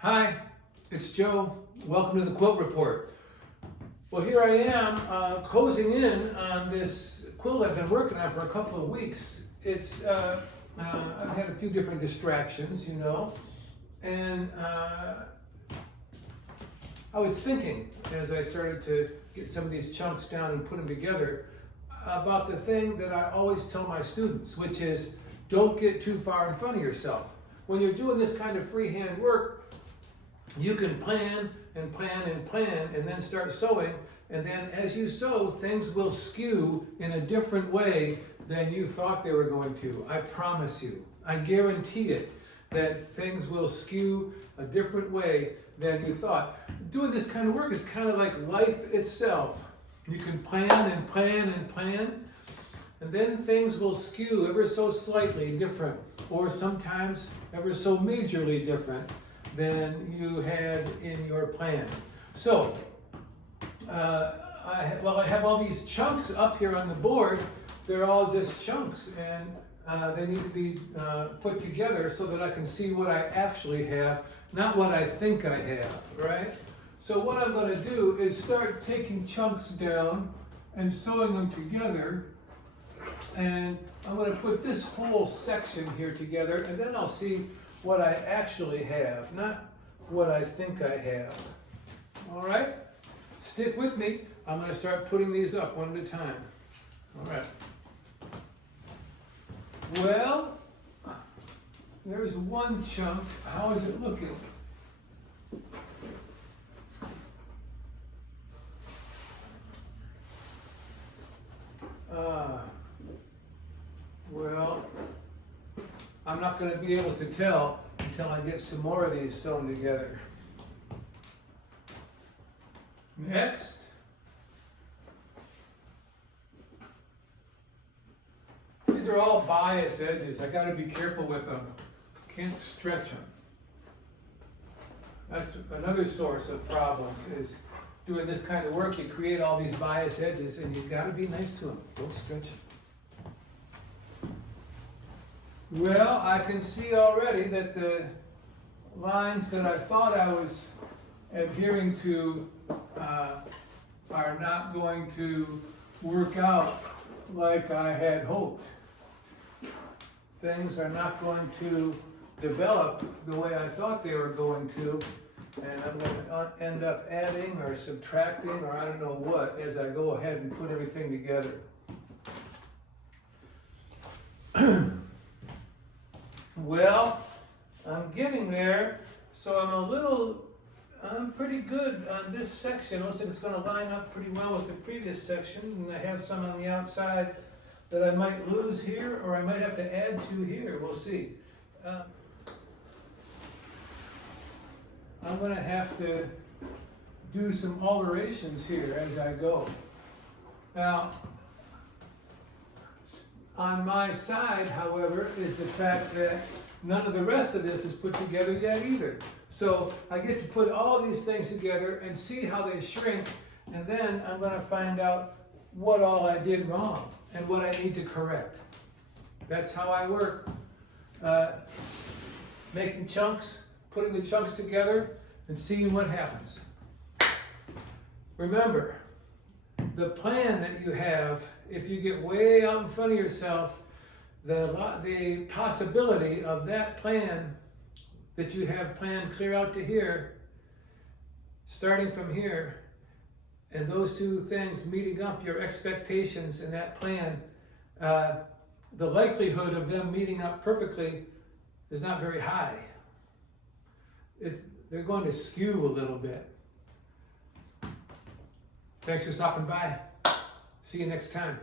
Hi, it's Joe. Welcome to the Quilt Report. Well, here I am closing in on this quilt I've been working on for a couple of weeks. I've had a few different distractions, and I was thinking as I started to get some of these chunks down and put them together about the thing that I always tell my students, which is don't get too far in front of yourself. When you're doing this kind of freehand work, you can plan and plan and plan and then start sewing, and then as you sew, things will skew in a different way than you thought they were going to. I promise you. I guarantee it that things will skew a different way than you thought. Doing this kind of work is kind of like life itself. You can plan and plan and plan, and then things will skew ever so slightly different, or sometimes ever so majorly different than you had in your plan. So, I have all these chunks up here on the board. They're all just chunks, and they need to be put together so that I can see what I actually have, not what I think I have, right? So what I'm going to do is start taking chunks down and sewing them together, and I'm going to put this whole section here together, and then I'll see what I actually have, not what I think I have. All right? Stick with me. I'm going to start putting these up one at a time. All right. Well, there's one chunk. How is it looking? Well, I'm not going to be able to tell until I get some more of these sewn together. Next. These are all bias edges. I got to be careful with them. Can't stretch them. That's another source of problems, is doing this kind of work. You create all these bias edges, and you've got to be nice to them. Don't stretch them. Well, I can see already that the lines that I thought I was adhering to are not going to work out like I had hoped. Things are not going to develop the way I thought they were going to, and I'm going to end up adding or subtracting or I don't know what as I go ahead and put everything together. Well, I'm getting there, so I'm pretty good on this section. Looks like it's going to line up pretty well with the previous section, and I have some on the outside that I might lose here, or I might have to add to here. We'll see. I'm going to have to do some alterations here as I go. Now, on my side, however, is the fact that none of the rest of this is put together yet either. So I get to put all these things together and see how they shrink, and then I'm going to find out what all I did wrong and what I need to correct. That's how I work. Making chunks, putting the chunks together, and seeing what happens. Remember, the plan that you have, if you get way out in front of yourself, the possibility of that plan that you have planned clear out to here, starting from here, and those two things meeting up your expectations in that plan, the likelihood of them meeting up perfectly is not very high. They're going to skew a little bit. Thanks for stopping by. See you next time.